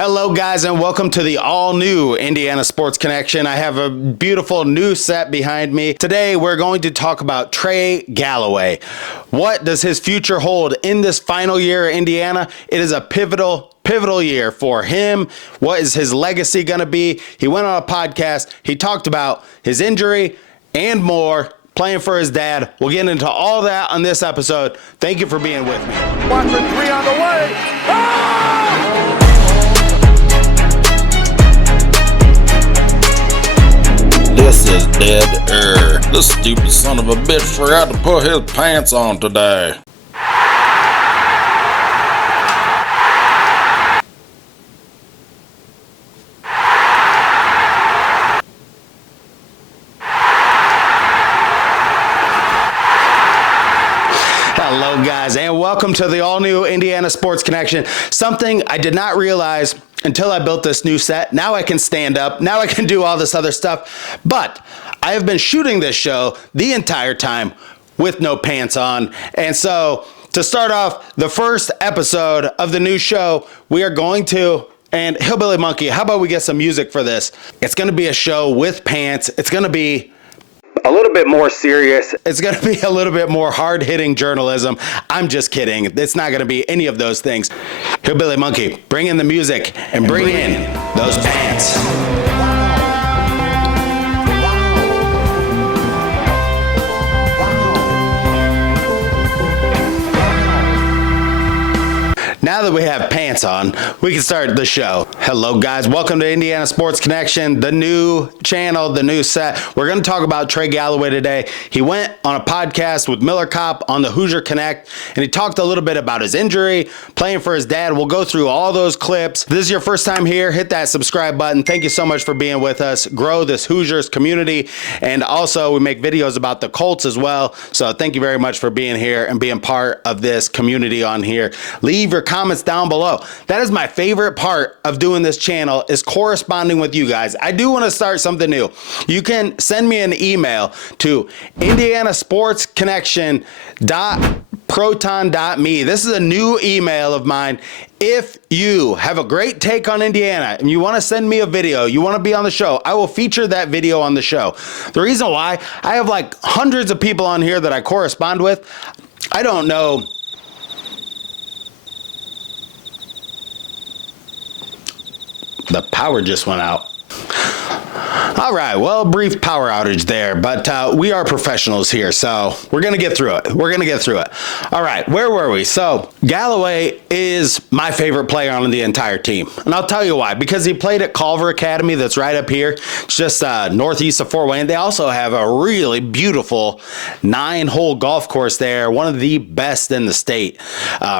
Hello guys, and welcome to the all-new Indiana Sports Connection. I have a beautiful new set behind me. Today we're going to talk about Trey Galloway. What does his future hold in this final year at Indiana? It is a pivotal year for him. What is his legacy going to be? He went on a podcast. He talked about his injury and more, playing for his dad. We'll get into all that on this episode. Thank you for being with me. 1 for 3 on the way. Ah! This is dead air. This stupid son of a bitch forgot to put his pants on today. Hello guys, and welcome to the all-new Indiana Sports Connection. Something I did not realize until I built this new set. Now I can stand up. Now I can do all this other stuff. But I have been shooting this show the entire time with no pants on. And so to start off the first episode of the new show, we are going to, and Hillbilly Monkey, how about we get some music for this? It's going to be a show with pants. It's going to be a little bit more serious. It's going to be a little bit more hard-hitting journalism. I'm just kidding. It's not going to be any of those things. Hillbilly Monkey, bring in the music and bring in those pants. Now that we have pants on, we can start the show. Hello guys, welcome to Indiana Sports Connection, the new channel, the new set. We're going to talk about Trey Galloway today. He went on a podcast with Miller Cop on the Hoosier Connect, and he talked a little bit about his injury, playing for his dad. We'll go through all those clips. If this is your first time here, hit that subscribe button. Thank you so much for being with us. Grow this Hoosiers community, and also we make videos about the Colts as well. So thank you very much for being here and being part of this community on here. Leave your comments down below. That is my favorite part of doing this channel, is corresponding with you guys. I do want to start something new. You can send me an email to indianasportsconnection.proton.me. This is a new email of mine. If you have a great take on Indiana and you want to send me a video, you want to be on the show, I will feature that video on the show. The reason why, I have like hundreds of people on here that I correspond with. I don't know. The power just went out. All right, well, brief power outage there, but we are professionals here, so we're going to get through it. All right, where were we? So Galloway is my favorite player on the entire team, and I'll tell you why. Because he played at Culver Academy, that's right up here. It's just northeast of Fort Wayne. They also have a really beautiful 9-hole golf course there, one of the best in the state,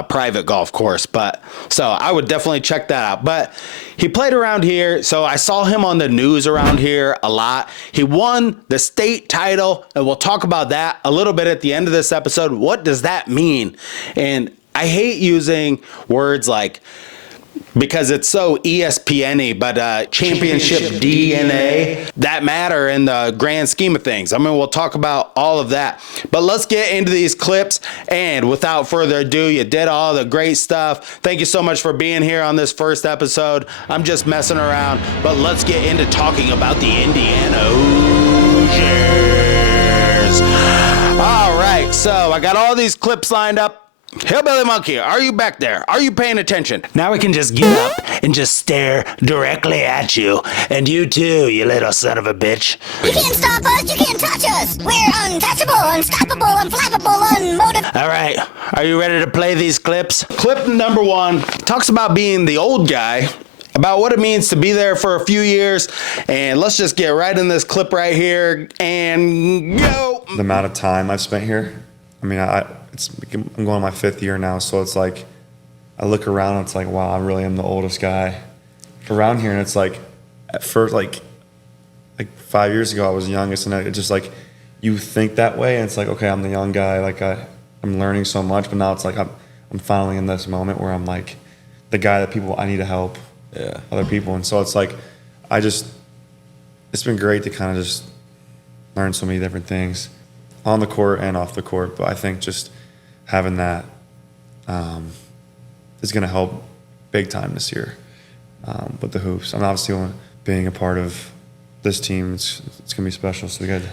private golf course. But so I would definitely check that out. But he played around here, so I saw him on the news around here a lot. He won the state title, and we'll talk about that a little bit at the end of this episode. What does that mean? And I hate using words like, because it's so ESPN-y, but championship DNA, that matter in the grand scheme of things. I mean, we'll talk about all of that. But let's get into these clips, and without further ado, you did all the great stuff. Thank you so much for being here on this first episode. I'm just messing around, but let's get into talking about the Indiana Hoosiers. All right, so I got all these clips lined up. Hillbilly Monkey, are you back there? Are you paying attention? Now we can just get up and just stare directly at you. And you too, you little son of a bitch. You can't stop us, you can't touch us. We're untouchable, unstoppable, unflappable, unmotivated. All right, are you ready to play these clips? Clip number 1 talks about being the old guy, about what it means to be there for a few years. And let's just get right in this clip right here and go. The amount of time I've spent here, I mean, I'm going on my 5th year now, so it's like I look around and it's like, wow, I really am the oldest guy around here. And it's like, at first, like 5 years ago I was the youngest, and it just like, you think that way, and it's like, okay, I'm the young guy, like I'm learning so much. But now it's like I'm finally in this moment where I'm like the guy that I need to help other people. And so it's like, it's been great to kind of just learn so many different things on the court and off the court. But I think just having that is going to help big time this year. with the hoops. I'm obviously being a part of this team. It's gonna be special. So we got to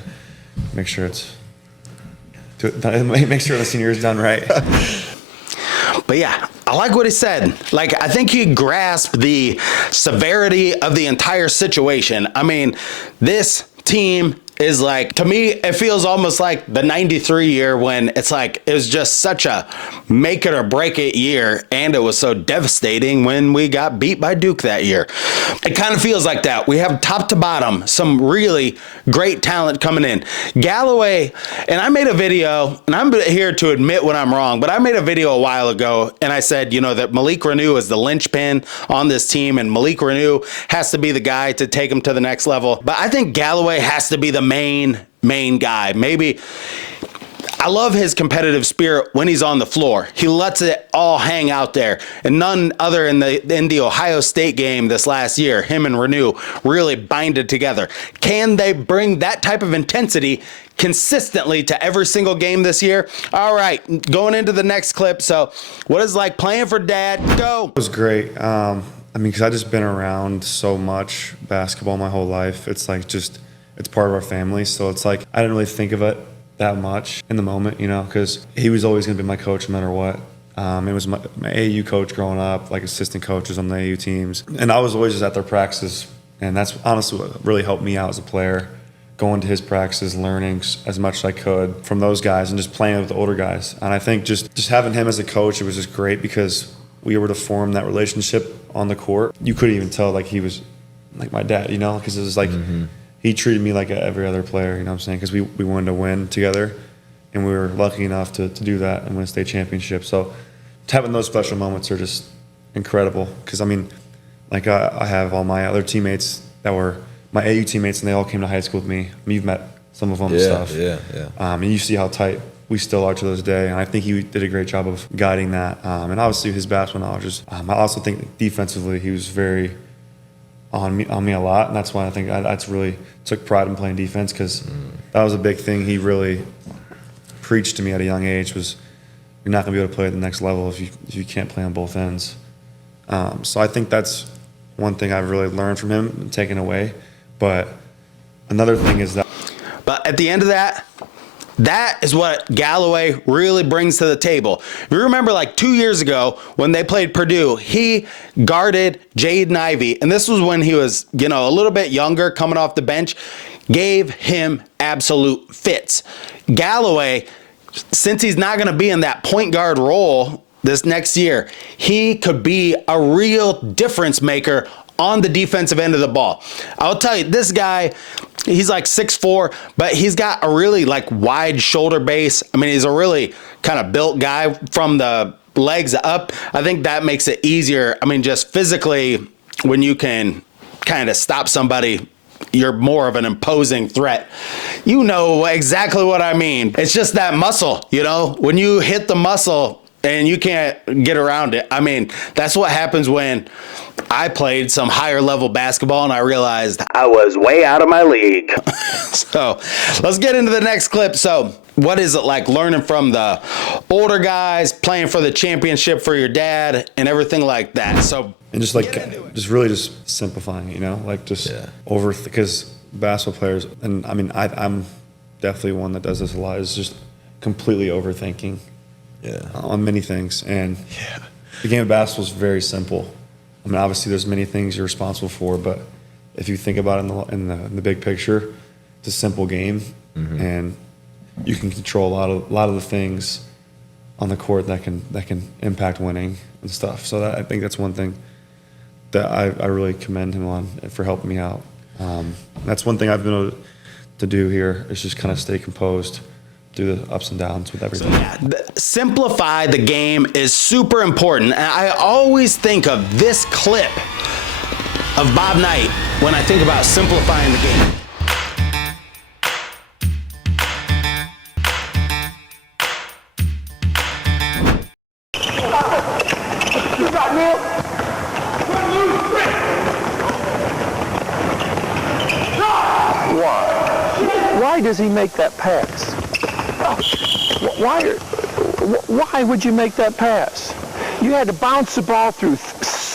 make sure make sure the senior is done right. But yeah, I like what he said. Like, I think he grasped the severity of the entire situation. I mean, this team is like, to me, it feels almost like the 93 year when it's like, it was just such a make it or break it year. And it was so devastating when we got beat by Duke that year. It kind of feels like that. We have top to bottom, some really great talent coming in. Galloway, and I made a video, and I'm here to admit when I'm wrong, but I made a video a while ago, and I said, you know, that Malik Renew is the linchpin on this team, and Malik Renew has to be the guy to take him to the next level. But I think Galloway has to be the main guy. Maybe I love his competitive spirit when he's on the floor. He lets it all hang out there. And none other in the Ohio State game this last year, him and Renew really binded together. Can they bring that type of intensity consistently to every single game this year? All right, going into the next clip. So what is it like playing for Dad? Go. It was great. I mean, because I've just been around so much basketball my whole life. It's like it's part of our family. So it's like, I didn't really think of it that much in the moment, you know, because he was always going to be my coach no matter what. It was my AAU coach growing up, like assistant coaches on the AAU teams. And I was always just at their practices. And that's honestly what really helped me out as a player, going to his practices, learning as much as I could from those guys and just playing with the older guys. And I think just having him as a coach, it was just great because we were to form that relationship on the court. You couldn't even tell like he was like my dad, you know, because it was like, he treated me like every other player, you know what I'm saying? Because we wanted to win together, and we were lucky enough to do that and win a state championship. So having those special moments are just incredible. Because, I mean, like I have all my other teammates that were my AU teammates, and they all came to high school with me. I mean, you've met some of them and stuff. Yeah. And you see how tight we still are to this day. And I think he did a great job of guiding that. And obviously his basketball knowledge. I also think defensively he was very on me a lot, and that's why I think that's really took pride in playing defense, because that was a big thing he really preached to me at a young age, was you're not going to be able to play at the next level if you can't play on both ends. So I think that's one thing I've really learned from him and taken away. But another thing is that. But at the end of that is what Galloway really brings to the table. You remember like 2 years ago when they played Purdue, he guarded Jaden Ivey, and this was when he was, you know, a little bit younger, coming off the bench, gave him absolute fits. Galloway, since he's not going to be in that point guard role this next year, he could be a real difference maker on the defensive end of the ball. I'll tell you, this guy, he's like 6'4", but he's got a really like wide shoulder base. I mean, he's a really kind of built guy from the legs up. I think that makes it easier. I mean, just physically, when you can kind of stop somebody, you're more of an imposing threat. You know exactly what I mean. It's just that muscle, you know, when you hit the muscle and you can't get around it. I mean, that's what happens when I played some higher level basketball and I realized I was way out of my league. So let's get into the next clip. So what is it like learning from the older guys, playing for the championship for your dad and everything like that? So, and just like, just really just simplifying, you know, like just because basketball players, and I mean, I'm definitely one that does this a lot, is just completely overthinking on many things. And the game of basketball is very simple. I mean, obviously there's many things you're responsible for, but if you think about it in the big picture, it's a simple game, and you can control a lot of the things on the court that can impact winning and stuff. So I think that's one thing that I really commend him on for helping me out. That's one thing I've been able to do here, is just kind of stay composed through the ups and downs with everything. So simplify the game is super important. And I always think of this clip of Bob Knight when I think about simplifying the game. Why does he make that pass? Why would you make that pass? You had to bounce the ball through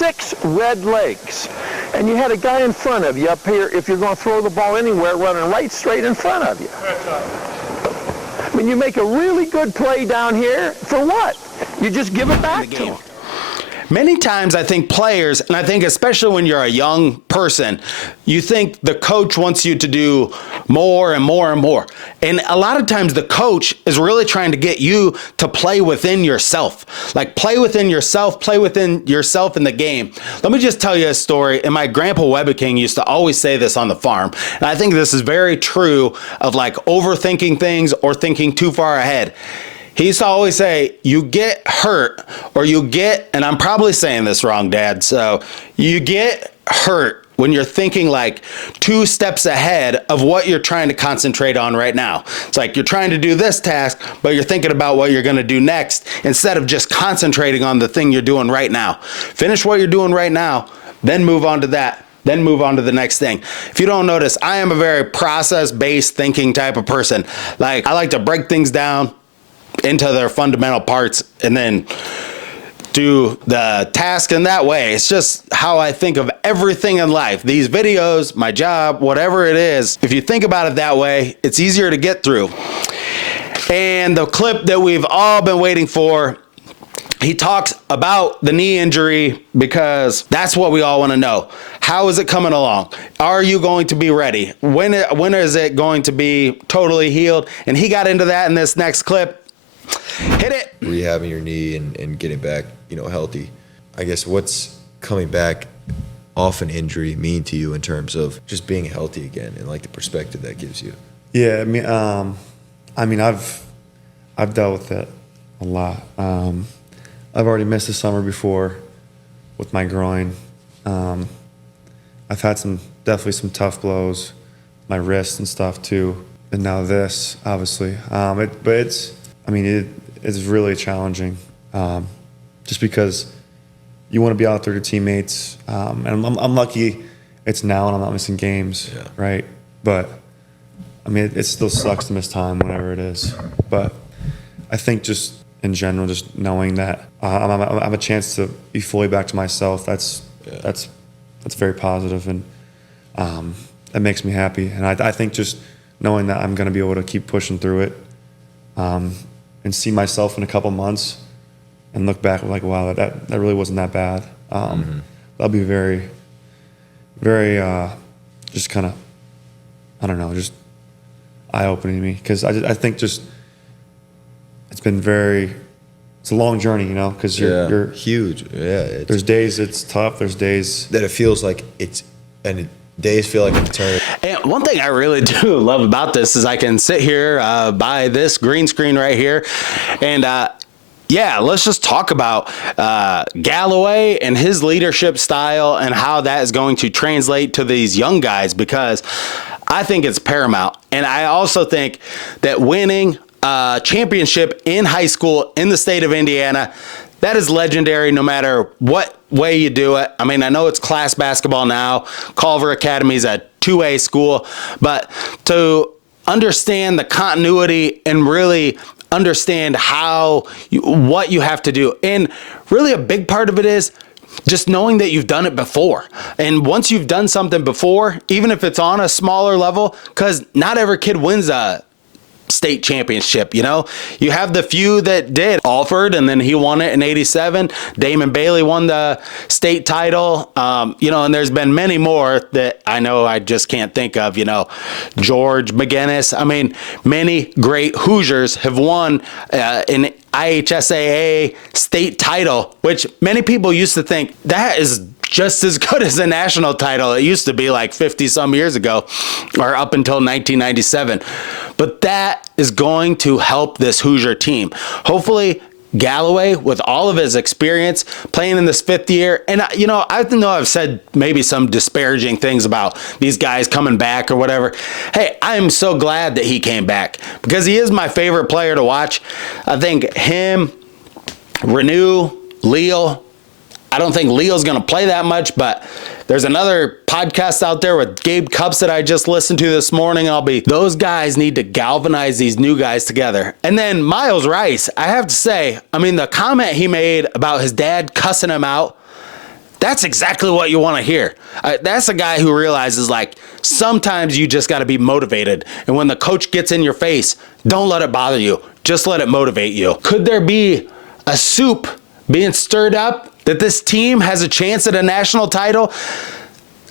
6 red legs, and you had a guy in front of you up here, if you're going to throw the ball anywhere, running right straight in front of you. I mean, you make a really good play down here, for what? You just give it back to them. Many times I think players, and I think especially when you're a young person, you think the coach wants you to do more and more and more. And a lot of times the coach is really trying to get you to play within yourself. Like play within yourself in the game. Let me just tell you a story. And my grandpa Webeking used to always say this on the farm. And I think this is very true of like overthinking things or thinking too far ahead. He used to always say, you get hurt or you get, and I'm probably saying this wrong, Dad, so you get hurt when you're thinking like 2 steps ahead of what you're trying to concentrate on right now. It's like you're trying to do this task, but you're thinking about what you're going to do next instead of just concentrating on the thing you're doing right now. Finish what you're doing right now, then move on to that. Then move on to the next thing. If you don't notice, I am a very process-based thinking type of person. Like I like to break things down into their fundamental parts and then do the task in that way. It's just how I think of everything in life. These videos, my job, whatever it is, if you think about it that way, it's easier to get through. And the clip that we've all been waiting for, he talks about the knee injury because that's what we all want to know. How is it coming along? Are you going to be ready? When is it going to be totally healed? And he got into that in this next clip. Hit it. Rehabbing your knee and getting back, healthy. I guess what's coming back off an injury mean to you in terms of just being healthy again and like the perspective that gives you? Yeah, I've dealt with it a lot. I've already missed the summer before with my groin. I've had definitely some tough blows, my wrist and stuff too, and now this, obviously. It's really challenging, just because you want to be out there to teammates, and I'm lucky it's now and I'm not missing games, right? But it still sucks to miss time whenever it is. But I think just in general, just knowing that I have a chance to be fully back to myself, that's very positive, and that makes me happy. And I think just knowing that I'm going to be able to keep pushing through it, and see myself in a couple months and look back like, wow, that really wasn't that bad. That'll be very, very, just kind of, I don't know, just eye-opening to me. Because I think just it's been it's a long journey, because you're huge. Yeah. There's days it's tough. There's days that it feels like days feel like an eternity. And one thing I really do love about this is I can sit here by this green screen right here and let's just talk about Galloway and his leadership style and how that is going to translate to these young guys, because I think it's paramount. And I also think that winning a championship in high school in the state of Indiana, that is legendary no matter what way you do it. I know it's class basketball now. Culver Academy is a 2A school, but to understand the continuity and really understand what you have to do. And really a big part of it is just knowing that you've done it before. And once you've done something before, even if it's on a smaller level, because not every kid wins a state championship, you have the few that did. Alford, and then he won it in '87. Damon Bailey won the state title, and there's been many more that I know I just can't think of, George McGinnis. Many great Hoosiers have won an IHSAA state title, which many people used to think that is just as good as a national title. It used to be like 50 some years ago, or up until 1997. But that is going to help this Hoosier team. Hopefully Galloway, with all of his experience playing in this 5th year, and I know I've said maybe some disparaging things about these guys coming back or whatever. Hey, I am so glad that he came back, because he is my favorite player to watch. I think him, Renew, Leal. I don't think Leo's going to play that much, but there's another podcast out there with Gabe Cups that I just listened to this morning. Those guys need to galvanize these new guys together. And then Miles Rice, I have to say, the comment he made about his dad cussing him out, That's exactly what you want to hear. That's a guy who realizes, like, sometimes you just got to be motivated. And when the coach gets in your face, don't let it bother you. Just let it motivate you. Could there be a soup being stirred up that this team has a chance at a national title?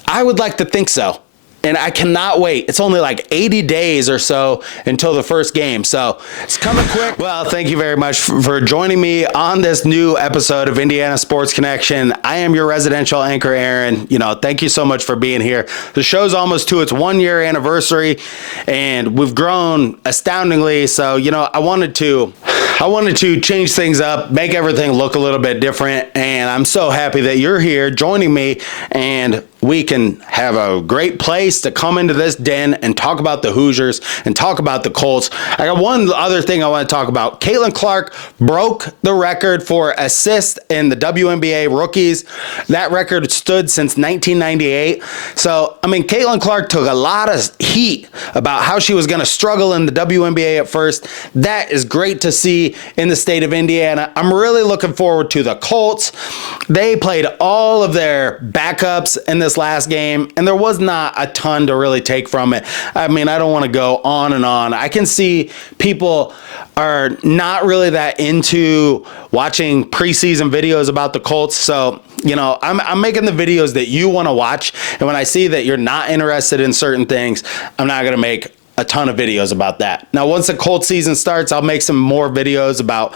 I would like to think so. And I cannot wait. It's only like 80 days or so until the first game. So it's coming quick. Well, thank you very much for joining me on this new episode of Indiana Sports Connection. I am your residential anchor, Aaron. Thank you so much for being here. The show's almost to its 1-year anniversary, and we've grown astoundingly. So, I wanted to change things up, make everything look a little bit different. And I'm so happy that you're here joining me, and we can have a great place to come into this den and talk about the Hoosiers and talk about the Colts. I got one other thing I want to talk about. Caitlin Clark broke the record for assists in the WNBA rookies. That record stood since 1998. So, Caitlin Clark took a lot of heat about how she was going to struggle in the WNBA at first. That is great to see in the state of Indiana. I'm really looking forward to the Colts. They played all of their backups in this last game, and there was not a ton to really take from it. I don't want to go on and on. I can see people are not really that into watching preseason videos about the Colts. So, I'm making the videos that you want to watch. And when I see that you're not interested in certain things, I'm not going to make a ton of videos about that. Now, once the Colts season starts, I'll make some more videos about,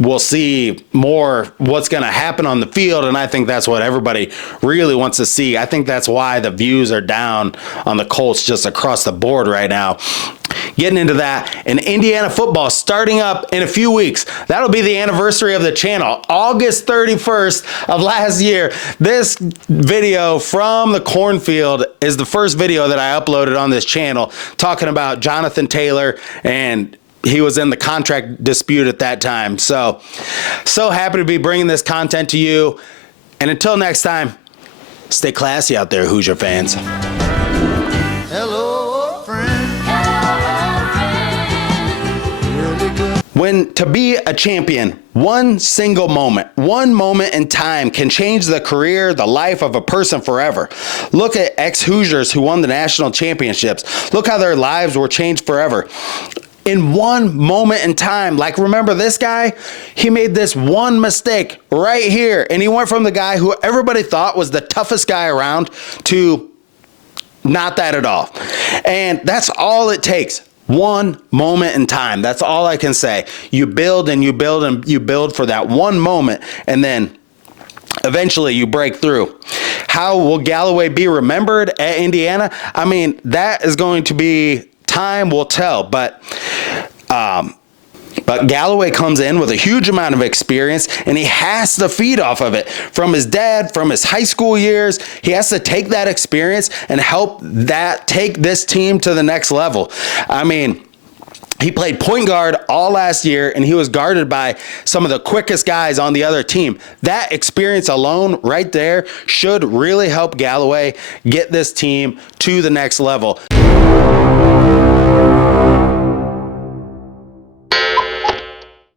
we'll see more what's going to happen on the field. And I think that's what everybody really wants to see. I think that's why the views are down on the Colts just across the board right now. Getting into that, and Indiana football starting up in a few weeks. That'll be the anniversary of the channel, August 31st of last year. This video from the cornfield is the first video that I uploaded on this channel talking about Jonathan Taylor, and he was in the contract dispute at that time. So happy to be bringing this content to you. And until next time, stay classy out there, Hoosier fans. Hello, friend. When to be a champion, one single moment, one moment in time can change the career, the life of a person forever. Look at ex-Hoosiers who won the national championships. Look how their lives were changed forever. In one moment in time, like remember this guy? He made this one mistake right here, and he went from the guy who everybody thought was the toughest guy around to not that at all. And that's all it takes. One moment in time. That's all I can say. You build and you build and you build for that one moment, and then eventually you break through. How will Galloway be remembered at Indiana? That is going to be, time will tell, but Galloway comes in with a huge amount of experience, and he has to feed off of it from his dad, from his high school years. He has to take that experience and help that take this team to the next level. He played point guard all last year, and he was guarded by some of the quickest guys on the other team. That experience alone right there should really help Galloway get this team to the next level.